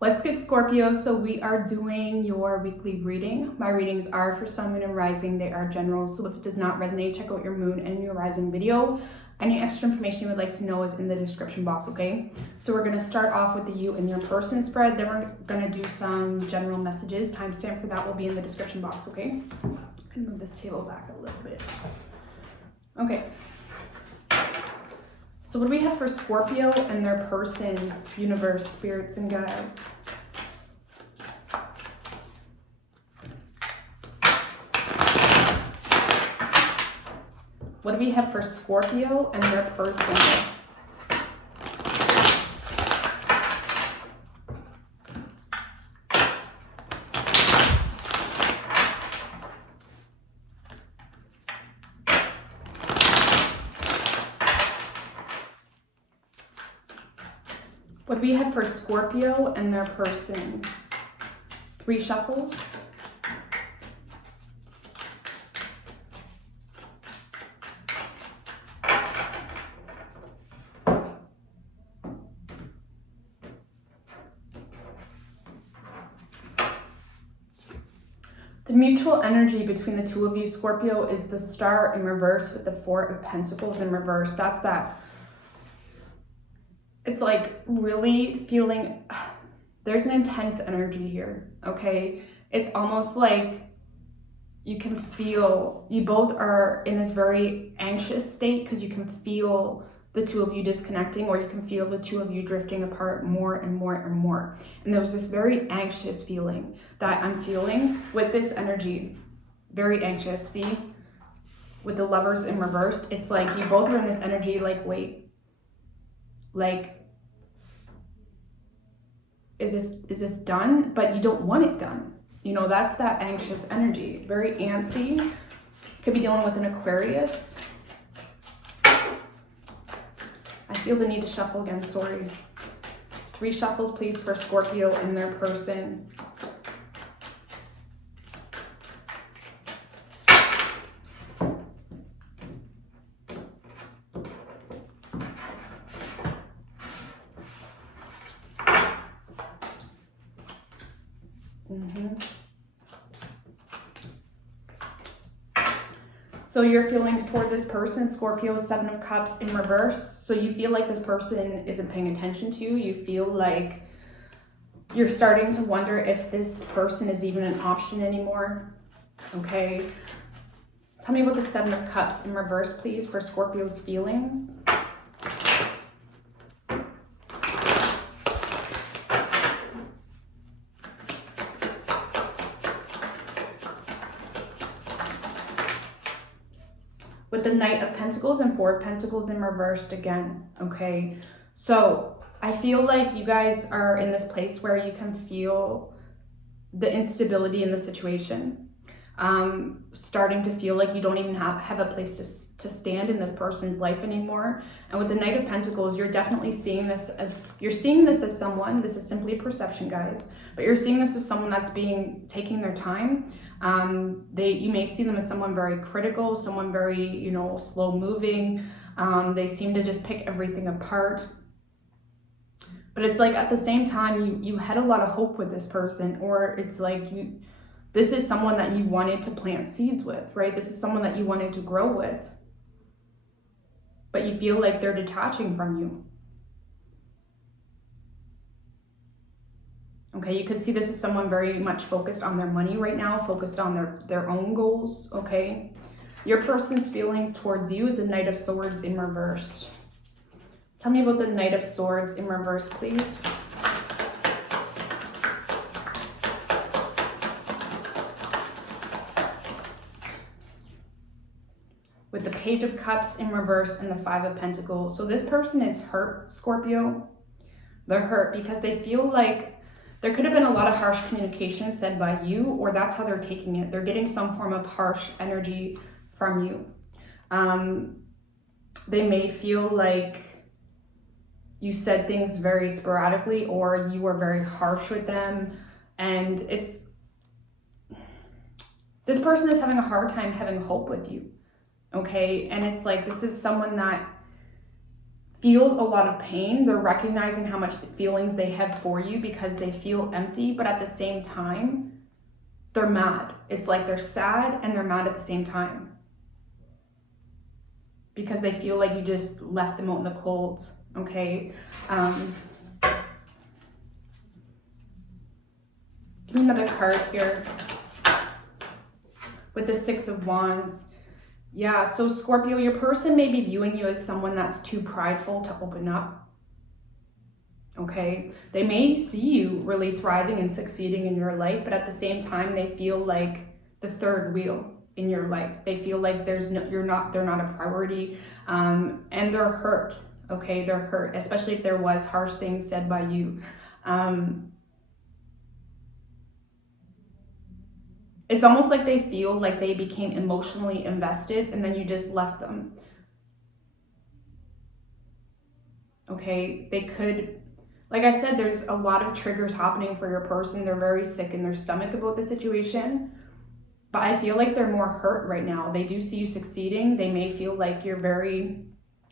What's good, Scorpio? So we are doing your weekly reading. My readings are for sun, moon, and rising. They are general, so if it does not resonate, check out your moon and your rising video. Any extra information you would like to know is in the description box, okay? So we're going to start off with the you and your person spread. Then we're going to do some general messages. Timestamp for that will be in the description box, okay? I'm going to move this table back a little bit. Okay. So what do we have for Scorpio and their person, universe, spirits, and guides? What do we have for Scorpio and their person? What do we have for Scorpio and their person? 3 shuffles. The mutual energy between the two of you, Scorpio, is the Star in reverse with the 4 of Pentacles in reverse. That's that. It's like really feeling, there's an intense energy here, okay? It's almost like you can feel, you both are in this very anxious state because you can feel the two of you disconnecting, or you can feel the two of you drifting apart more and more and more. And there's this very anxious feeling that I'm feeling with this energy, very anxious. See, with the Lovers in reversed, it's like you both are in this energy like, wait, like, is this done? But you don't want it done. You know, that's that anxious energy, very antsy. Could be dealing with an Aquarius. I feel the need to shuffle again, sorry. 3 shuffles, please, for Scorpio and their person. So your feelings toward this person, Scorpio, 7 of Cups in reverse. So you feel like this person isn't paying attention to you. You feel like you're starting to wonder if this person is even an option anymore. Okay. Tell me about the 7 of Cups in reverse, please, for Scorpio's feelings. With the Knight of Pentacles and 4 of Pentacles in reversed again, okay? So I feel like you guys are in this place where you can feel the instability in the situation. Starting to feel like you don't even have a place to stand in this person's life anymore. And with the Knight of Pentacles, you're definitely seeing this as, someone, this is simply a perception, guys, but you're seeing this as someone that's taking their time. You may see them as someone very critical, someone very, slow moving. They seem to just pick everything apart. But it's like at the same time, you had a lot of hope with this person, or it's like this is someone that you wanted to plant seeds with, right? This is someone that you wanted to grow with. But you feel like they're detaching from you. Okay, you could see this as someone very much focused on their money right now, focused on their own goals, okay? Your person's feeling towards you is the Knight of Swords in reverse. Tell me about the Knight of Swords in reverse, please. With the Page of Cups in reverse and the 5 of Pentacles. So this person is hurt, Scorpio. They're hurt because they feel like there could have been a lot of harsh communication said by you, or that's how they're taking it. They're getting some form of harsh energy from you. They may feel like you said things very sporadically, or you were very harsh with them. And this person is having a hard time having hope with you. Okay. And it's like, this is someone that feels a lot of pain. They're recognizing how much feelings they have for you because they feel empty, but at the same time, they're mad. It's like they're sad and they're mad at the same time because they feel like you just left them out in the cold, okay? Give me another card here with the Six of Wands. Yeah, so Scorpio, your person may be viewing you as someone that's too prideful to open up. Okay, they may see you really thriving and succeeding in your life, but at the same time, they feel like the third wheel in your life. They feel like they're not a priority, and they're hurt. Okay, they're hurt, especially if there was harsh things said by you. It's almost like they feel like they became emotionally invested and then you just left them. Okay, they could, like I said, there's a lot of triggers happening for your person. They're very sick in their stomach about the situation, but I feel like they're more hurt right now. They do see you succeeding. They may feel like you're very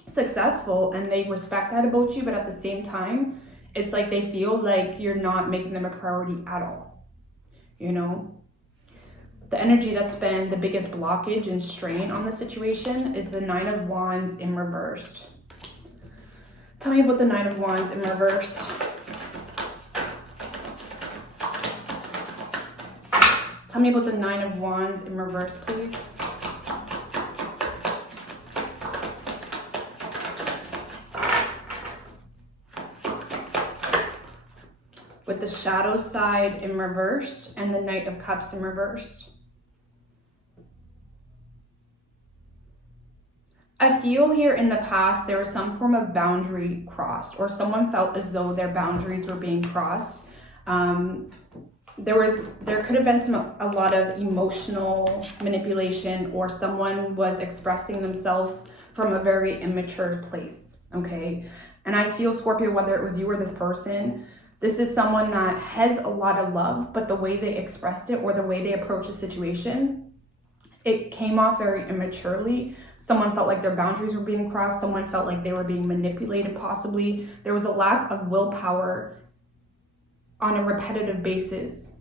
successful and they respect that about you, but at the same time, it's like they feel like you're not making them a priority at all, you know? The energy that's been the biggest blockage and strain on the situation is the Nine of Wands in reversed. Tell me about the Nine of Wands in reversed. Tell me about the Nine of Wands in reverse, please. With the shadow side in reversed and the Knight of Cups in reversed. I feel here in the past there was some form of boundary crossed, or someone felt as though their boundaries were being crossed. There could have been a lot of emotional manipulation, or someone was expressing themselves from a very immature place, okay? And I feel, Scorpio, whether it was you or this person, this is someone that has a lot of love, but the way they expressed it or the way they approached the situation, it came off very immaturely. Someone felt like their boundaries were being crossed. Someone felt like they were being manipulated, possibly. There was a lack of willpower on a repetitive basis.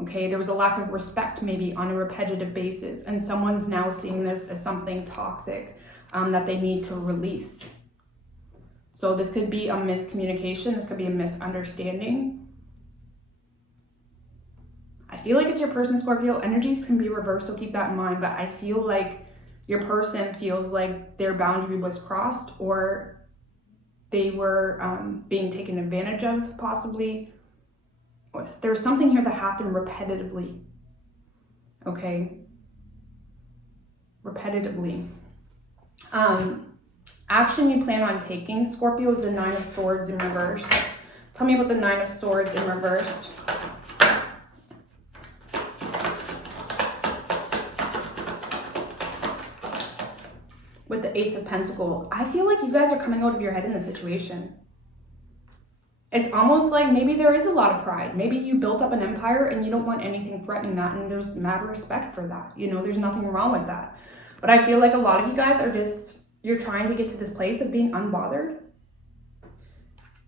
Okay, there was a lack of respect maybe on a repetitive basis. And someone's now seeing this as something toxic that they need to release. So this could be a miscommunication. This could be a misunderstanding. I feel like it's your person, Scorpio. Energies can be reversed, so keep that in mind. But I feel like your person feels like their boundary was crossed, or they were being taken advantage of, possibly. There's something here that happened repetitively. Okay? Repetitively. Action you plan on taking, Scorpio, is the Nine of Swords in reverse. Tell me about the Nine of Swords in reverse. With the Ace of Pentacles, I feel like you guys are coming out of your head in this situation. It's almost like maybe there is a lot of pride. Maybe you built up an empire and you don't want anything threatening that, and there's mad respect for that. You know, there's nothing wrong with that. But I feel like a lot of you guys are just, you're trying to get to this place of being unbothered.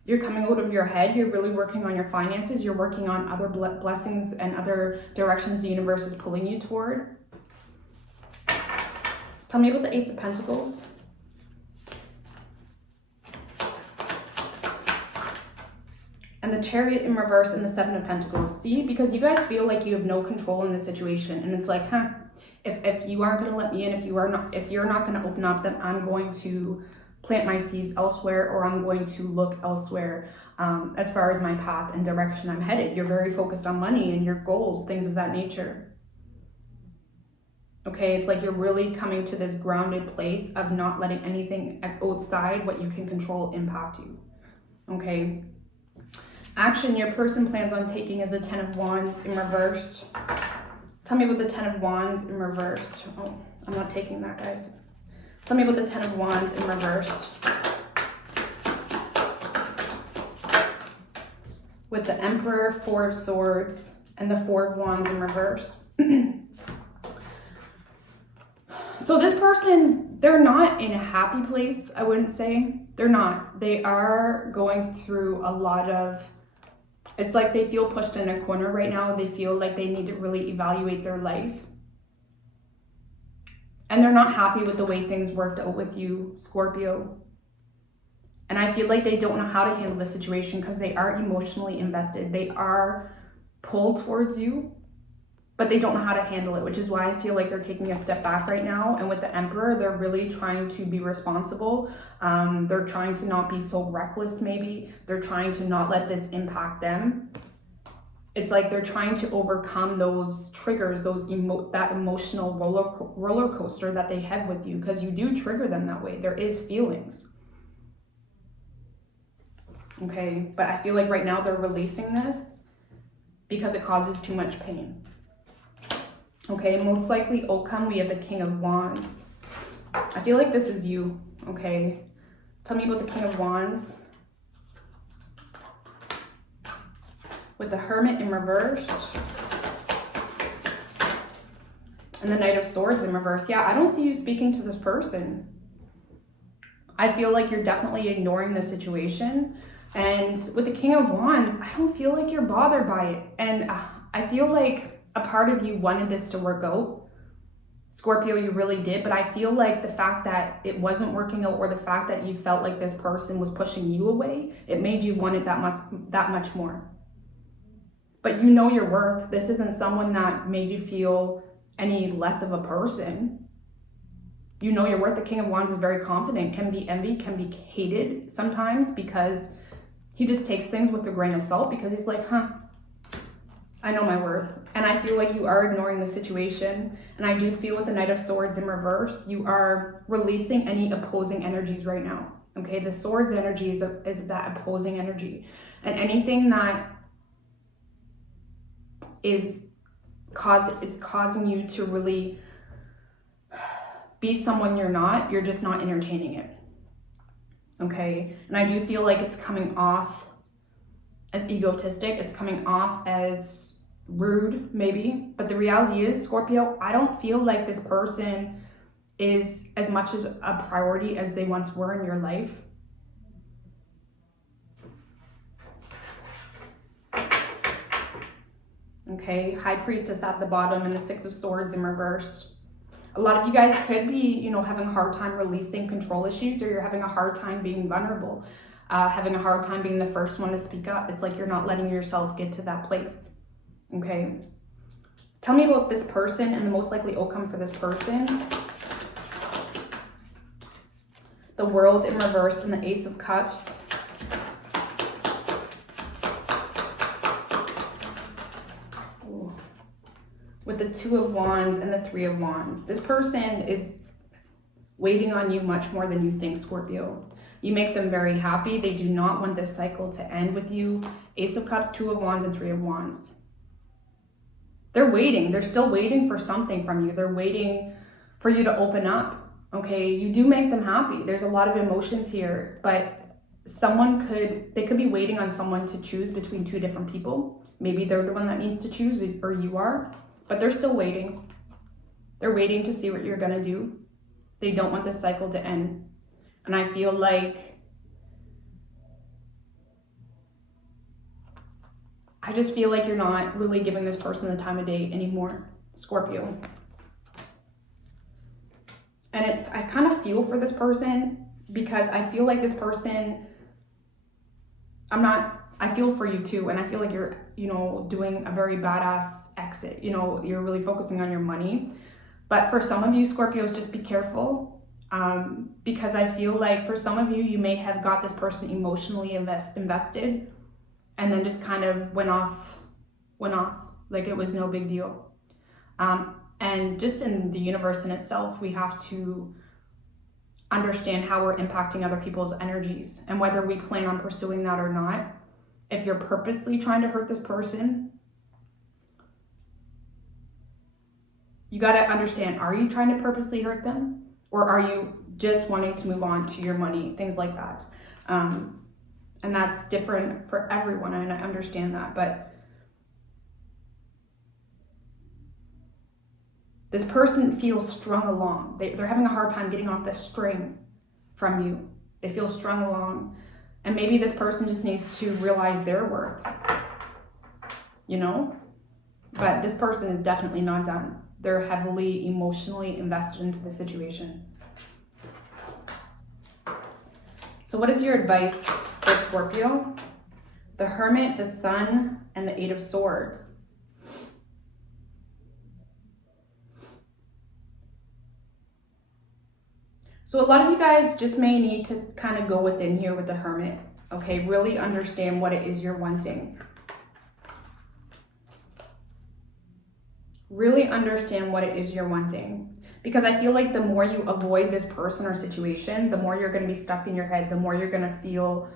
You're coming out of your head. You're really working on your finances. You're working on other blessings and other directions the universe is pulling you toward. Tell me about the Ace of Pentacles. And the Chariot in reverse and the Seven of Pentacles. See, because you guys feel like you have no control in this situation. And it's like, if you aren't going to let me in, if you're not going to open up, then I'm going to plant my seeds elsewhere, or I'm going to look elsewhere as far as my path and direction I'm headed. You're very focused on money and your goals, things of that nature. Okay, it's like you're really coming to this grounded place of not letting anything outside what you can control impact you. Okay. Action your person plans on taking is a Ten of Wands in reversed. Tell me about the Ten of Wands in reversed. Oh, I'm not taking that, guys. Tell me about the Ten of Wands in reversed. With the Emperor, Four of Swords, and the Four of Wands in reversed. So this person they're not in a happy place, I wouldn't say. They're not. They are going through a lot of, it's like they feel pushed in a corner right now. They feel like they need to really evaluate their life. And they're not happy with the way things worked out with you, Scorpio. And I feel like they don't know how to handle the situation because they are emotionally invested. They are pulled towards you, but they don't know how to handle it, which is why I feel like they're taking a step back right now. And with the Emperor, they're really trying to be responsible. They're trying to not be so reckless, maybe. They're trying to not let this impact them. It's like they're trying to overcome those triggers, that emotional roller coaster that they have with you, because you do trigger them that way. There is feelings. Okay, but I feel like right now they're releasing this because it causes too much pain. Okay, most likely outcome, we have the King of Wands. I feel like this is you, okay? Tell me about the King of Wands. With the Hermit in reverse. And the Knight of Swords in reverse. Yeah, I don't see you speaking to this person. I feel like you're definitely ignoring the situation. And with the King of Wands, I don't feel like you're bothered by it. And I feel like a part of you wanted this to work out. Scorpio, you really did. But I feel like the fact that it wasn't working out, or the fact that you felt like this person was pushing you away, it made you want it that much more. But you know your worth. This isn't someone that made you feel any less of a person. You know your worth. The King of Wands is very confident, can be envied, can be hated sometimes, because he just takes things with a grain of salt, because he's like, I know my worth. And I feel like you are ignoring the situation. And I do feel with the Knight of Swords in reverse, you are releasing any opposing energies right now. Okay, the Swords energy is that opposing energy. And anything that is causing you to really be someone you're just not entertaining it. Okay, and I do feel like it's coming off as egotistic, it's coming off as rude, maybe. But the reality is, Scorpio, I don't feel like this person is as much as a priority as they once were in your life. Okay, High Priestess at the bottom and the Six of Swords in reverse. A lot of you guys could be, having a hard time releasing control issues, or you're having a hard time being vulnerable, having a hard time being the first one to speak up. It's like you're not letting yourself get to that place. Okay. Tell me about this person and the most likely outcome for this person. The World in reverse and the Ace of Cups. With the Two of Wands and the Three of Wands. This person is waiting on you much more than you think, Scorpio. You make them very happy. They do not want this cycle to end with you. Ace of Cups, Two of Wands, and Three of Wands. They're waiting. They're still waiting for something from you. They're waiting for you to open up. Okay, you do make them happy. There's a lot of emotions here, but they could be waiting on someone to choose between two different people. Maybe they're the one that needs to choose, or you are, but they're still waiting. They're waiting to see what you're gonna do. They don't want this cycle to end. And I feel like you're not really giving this person the time of day anymore, Scorpio. And I kind of feel for this person, because I feel like this person, I feel for you too. And I feel like you're, doing a very badass exit. You're really focusing on your money. But for some of you, Scorpios, just be careful. Because I feel like for some of you, you may have got this person emotionally invested, and then just kind of went off like it was no big deal. And just in the universe in itself, we have to understand how we're impacting other people's energies, and whether we plan on pursuing that or not. If you're purposely trying to hurt this person, you got to understand, are you trying to purposely hurt them? Or are you just wanting to move on to your money, things like that? And that's different for everyone, and I understand that. But This person feels strung along. They're having a hard time getting off the string from you. They feel strung along. And maybe this person just needs to realize their worth, you know? But this person is definitely not done. They're heavily emotionally invested into the situation. So what is your advice for Scorpio? The Hermit, the Sun, and the Eight of Swords. So a lot of you guys just may need to kind of go within here with the Hermit, okay? Really understand what it is you're wanting. Really understand what it is you're wanting. Because I feel like the more you avoid this person or situation, the more you're going to be stuck in your head, the more you're going to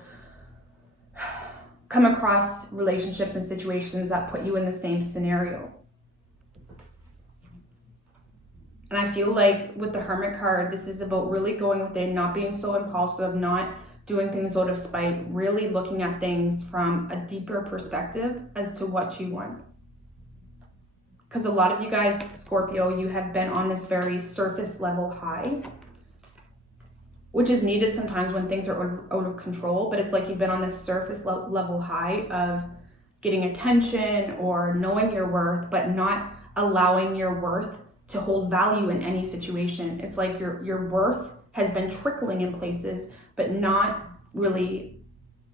come across relationships and situations that put you in the same scenario. And I feel like with the Hermit card, this is about really going within, not being so impulsive, not doing things out of spite, really looking at things from a deeper perspective as to what you want. Because a lot of you guys, Scorpio, you have been on this very surface level high, which is needed sometimes when things are out of control. But it's like you've been on this surface level high of getting attention or knowing your worth, but not allowing your worth to hold value in any situation. It's like your worth has been trickling in places, but not really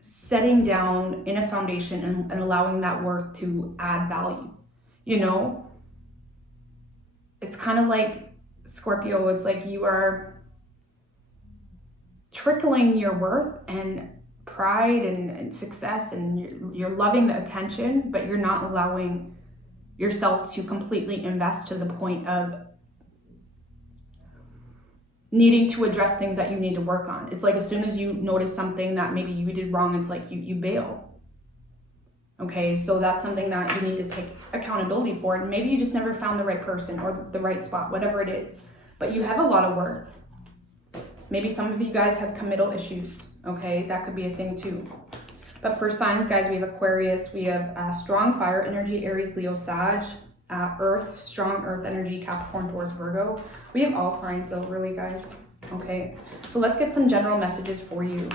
setting down in a foundation and allowing that worth to add value. You know, it's kind of like Scorpio, it's like you are trickling your worth and pride and success, and you're loving the attention, but you're not allowing yourself to completely invest to the point of needing to address things that you need to work on. It's like as soon as you notice something that maybe you did wrong, it's like you bail. Okay, so that's something that you need to take accountability for. And maybe you just never found the right person or the right spot, whatever it is. But you have a lot of worth. Maybe some of you guys have committal issues. Okay, that could be a thing too. But for signs, guys, we have Aquarius, we have strong fire energy, Aries, Leo, Sag, Earth, strong Earth energy, Capricorn, Taurus, Virgo. We have all signs though, really, guys. Okay, so let's get some general messages for you.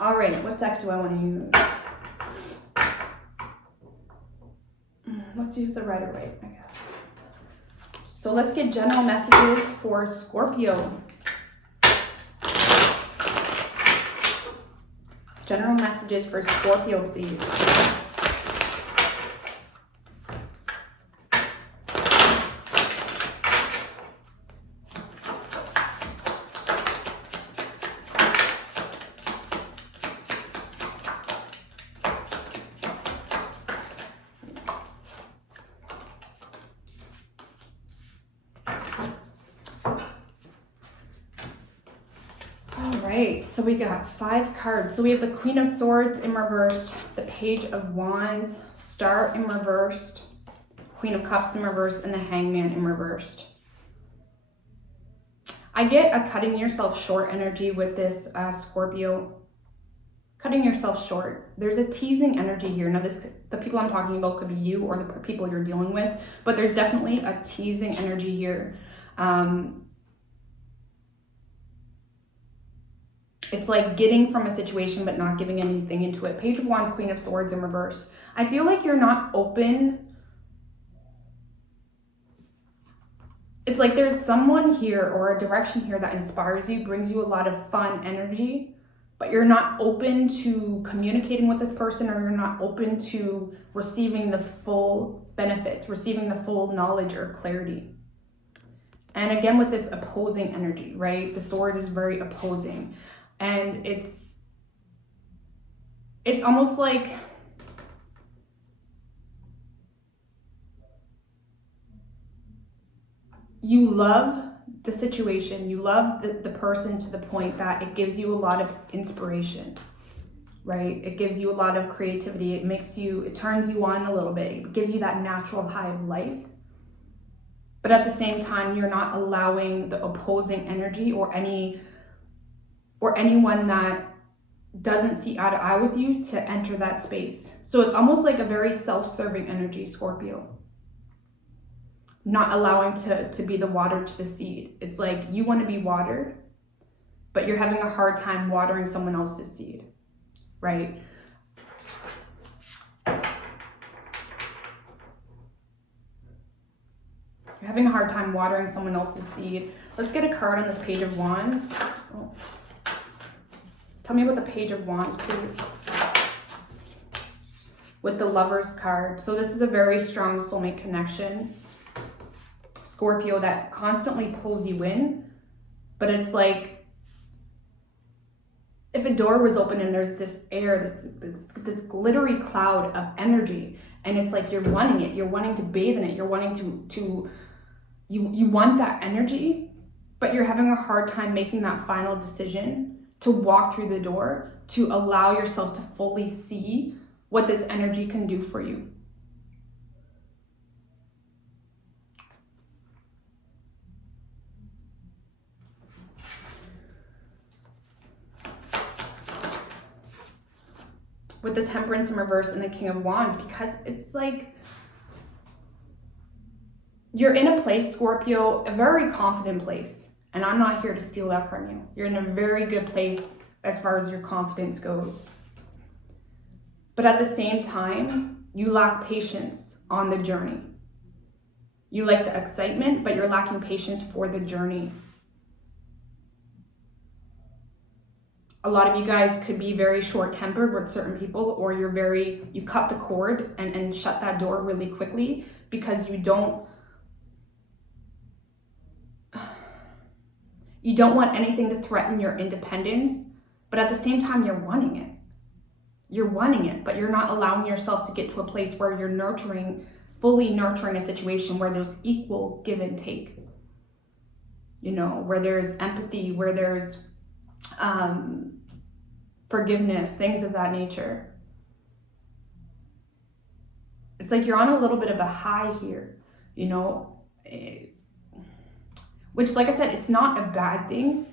All right, what deck do I want to use? Let's use the Rider-Waite, I guess. So let's get general messages for Scorpio. General messages for Scorpio, please. Alright, so we got 5 cards. So we have the Queen of Swords in reversed, the Page of Wands, Star in reversed, Queen of Cups in reversed, and the Hangman in reversed. I get a cutting yourself short energy with this Scorpio. Cutting yourself short. There's a teasing energy here. Now the people I'm talking about could be you or the people you're dealing with, but there's definitely a teasing energy here. It's like getting from a situation but not giving anything into it. Page of Wands, Queen of Swords in reverse. I feel like you're not open. It's like there's someone here or a direction here that inspires you, brings you a lot of fun energy, but you're not open to communicating with this person, or you're not open to receiving the full benefits, receiving the full knowledge or clarity. And again, with this opposing energy, right? The Swords is very opposing. And it's almost like you love the situation, you love the person to the point that it gives you a lot of inspiration. right? It gives you a lot of creativity. It turns you on a little bit. It gives you that natural high of life. But at the same time, you're not allowing the opposing energy or anyone that doesn't see eye to eye with you to enter that space. So it's almost like a very self-serving energy, Scorpio. Not allowing to be the water to the seed. It's like you want to be watered, but you're having a hard time watering someone else's seed, right? You're having a hard time watering someone else's seed. Let's get a card on this Page of Wands. Oh. Tell me about the Page of Wands, please. With the Lovers card. So this is a very strong soulmate connection, Scorpio, that constantly pulls you in. But it's like, if a door was open and there's this air, this glittery cloud of energy, and it's like you're wanting it, you're wanting to bathe in it, you're wanting you want that energy, but you're having a hard time making that final decision to walk through the door, to allow yourself to fully see what this energy can do for you. With the Temperance in reverse and the King of Wands, because it's like you're in a place, Scorpio, a very confident place. And I'm not here to steal that from you. You're in a very good place as far as your confidence goes. But at the same time, you lack patience on the journey. You like the excitement, but you're lacking patience for the journey. A lot of you guys could be very short-tempered with certain people, or you cut the cord and shut that door really quickly because you don't want anything to threaten your independence, but at the same time, you're wanting it. You're wanting it, but you're not allowing yourself to get to a place where you're fully nurturing a situation where there's equal give and take. You know, where there's empathy, where there's forgiveness, things of that nature. It's like you're on a little bit of a high here, you know, which, like I said, it's not a bad thing.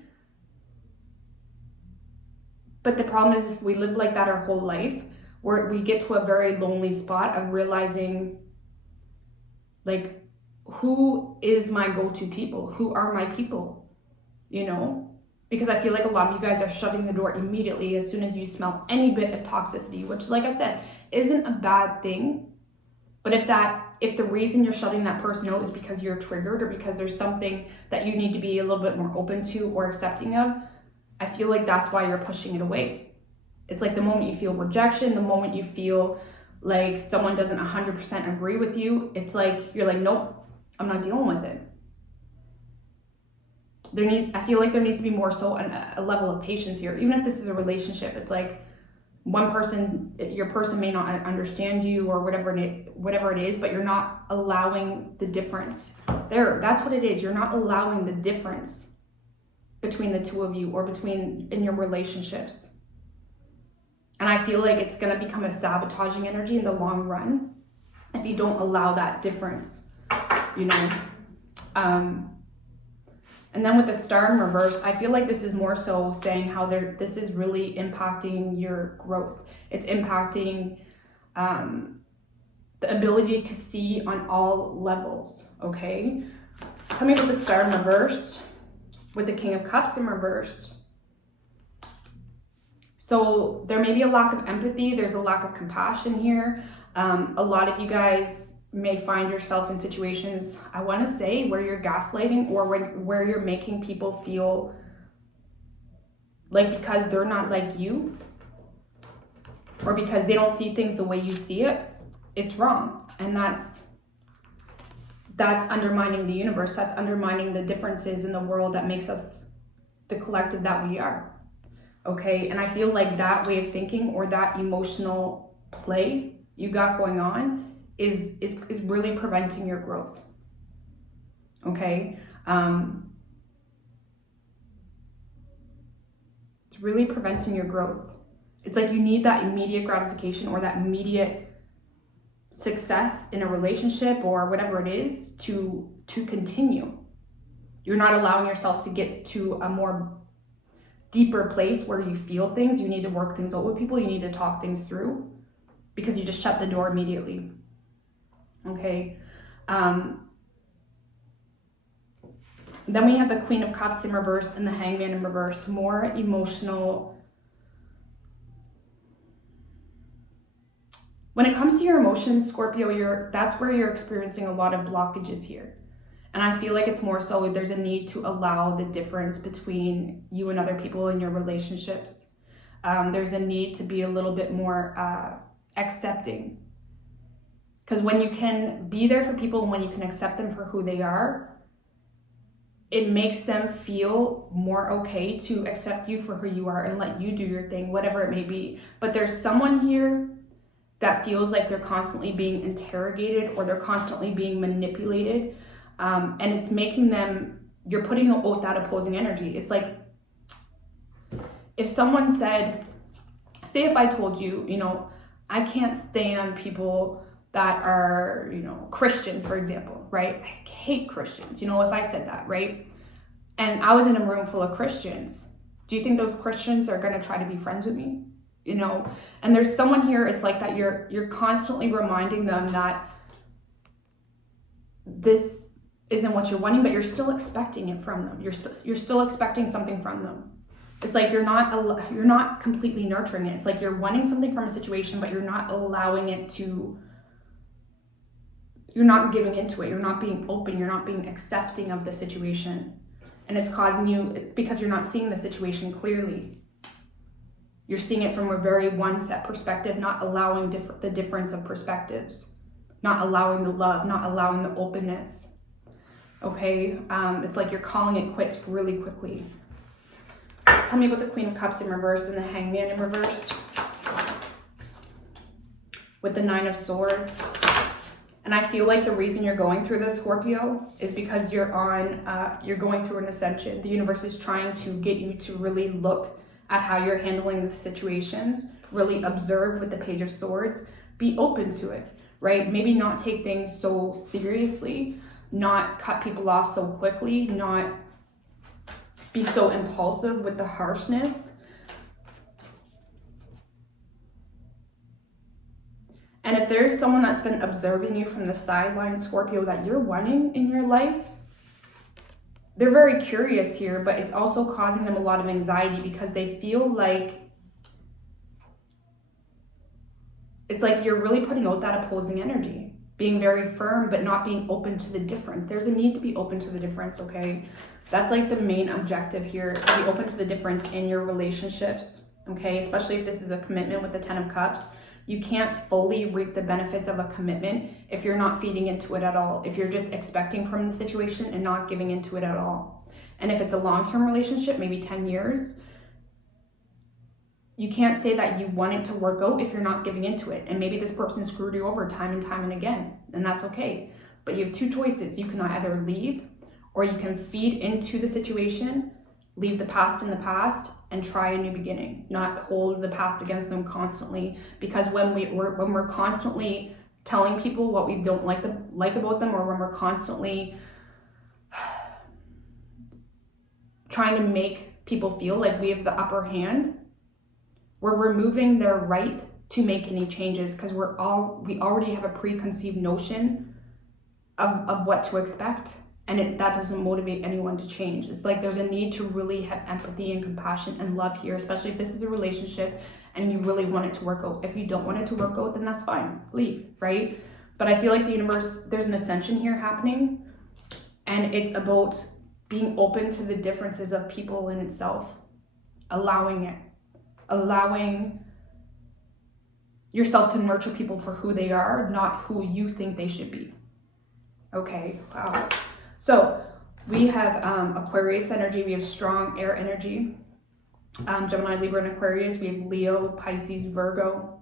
But the problem is if we live like that our whole life, where we get to a very lonely spot of realizing, like, who is my go-to people? Who are my people? You know? Because I feel like a lot of you guys are shutting the door immediately as soon as you smell any bit of toxicity, which, like I said, isn't a bad thing. But if the reason you're shutting that person out is because you're triggered or because there's something that you need to be a little bit more open to or accepting of, I feel like that's why you're pushing it away. It's like the moment you feel rejection, the moment you feel like someone doesn't 100% agree with you, it's like, you're like, nope, I'm not dealing with it. I feel like there needs to be more so a level of patience here. Even if this is a relationship, it's like your person may not understand you or whatever it is, but you're not allowing the difference. That's what it is. You're not allowing the difference between the two of you or in your relationships. And I feel like it's going to become a sabotaging energy in the long run if you don't allow that difference, you know. And then with the Star in reverse, I feel like this is more so saying how this is really impacting your growth. It's impacting the ability to see on all levels, okay? Tell me about the Star in reverse with the King of Cups in reverse. So there may be a lack of empathy. There's a lack of compassion here. A lot of you guys may find yourself in situations, I want to say, where you're gaslighting or where you're making people feel like because they're not like you or because they don't see things the way you see it, it's wrong. And that's undermining the universe. That's undermining the differences in the world that makes us the collective that we are. Okay, and I feel like that way of thinking or that emotional play you got going on is really preventing your growth. Okay, it's really preventing your growth. It's like you need that immediate gratification or that immediate success in a relationship or whatever it is to continue. You're not allowing yourself to get to a more deeper place where you feel things. You need to work things out with people. You need to talk things through because you just shut the door immediately. Okay. Then we have the Queen of Cups in reverse and the Hangman in reverse. More emotional. When it comes to your emotions, Scorpio, that's where you're experiencing a lot of blockages here. And I feel like it's more so there's a need to allow the difference between you and other people in your relationships. There's a need to be a little bit more accepting. Because when you can be there for people and when you can accept them for who they are, it makes them feel more okay to accept you for who you are and let you do your thing, whatever it may be. But there's someone here that feels like they're constantly being interrogated or they're constantly being manipulated. And it's making them, you're putting out that opposing energy. It's like, if someone said, say if I told you, I can't stand people that are, Christian, for example, right? I hate Christians, if I said that, right? And I was in a room full of Christians. Do you think those Christians are going to try to be friends with me? And there's someone here, it's like that you're constantly reminding them that this isn't what you're wanting, but you're still expecting it from them. You're still expecting something from them. It's like you're not completely nurturing it. It's like you're wanting something from a situation, but you're not allowing it to, you're not giving into it. You're not being open. You're not being accepting of the situation. And it's causing you, because you're not seeing the situation clearly. You're seeing it from a very one set perspective, not allowing the difference of perspectives, not allowing the love, not allowing the openness. Okay, it's like you're calling it quits really quickly. Tell me about the Queen of Cups in reverse and the Hangman in reverse. With the Nine of Swords. And I feel like the reason you're going through this, Scorpio, is because you're going through an ascension. The universe is trying to get you to really look at how you're handling the situations, really observe with the Page of Swords, be open to it, right? Maybe not take things so seriously, not cut people off so quickly, not be so impulsive with the harshness. And if there's someone that's been observing you from the sidelines, Scorpio, that you're wanting in your life, they're very curious here, but it's also causing them a lot of anxiety because they feel like it's like you're really putting out that opposing energy, being very firm, but not being open to the difference. There's a need to be open to the difference, okay? That's like the main objective here, to be open to the difference in your relationships, okay? Especially if this is a commitment with the Ten of Cups. You can't fully reap the benefits of a commitment if you're not feeding into it at all, if you're just expecting from the situation and not giving into it at all. And if it's a long-term relationship, maybe 10 years, you can't say that you want it to work out if you're not giving into it. And maybe this person screwed you over time and again, and that's okay. But you have two choices. You can either leave or you can feed into the situation, leave the past in the past, and try a new beginning, not hold the past against them constantly. Because when we're constantly telling people what we don't like about them, or when we're constantly trying to make people feel like we have the upper hand, we're removing their right to make any changes, because we already have a preconceived notion of what to expect. And that doesn't motivate anyone to change. It's like there's a need to really have empathy and compassion and love here, especially if this is a relationship and you really want it to work out. If you don't want it to work out, then that's fine. Leave, right? But I feel like the universe, there's an ascension here happening, and it's about being open to the differences of people in itself, allowing yourself to nurture people for who they are, not who you think they should be. Okay, wow. So we have Aquarius energy, we have strong air energy, Gemini, Libra, and Aquarius. We have Leo, Pisces, Virgo,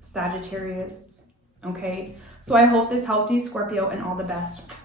Sagittarius. Okay, so I hope this helped you, Scorpio, and all the best.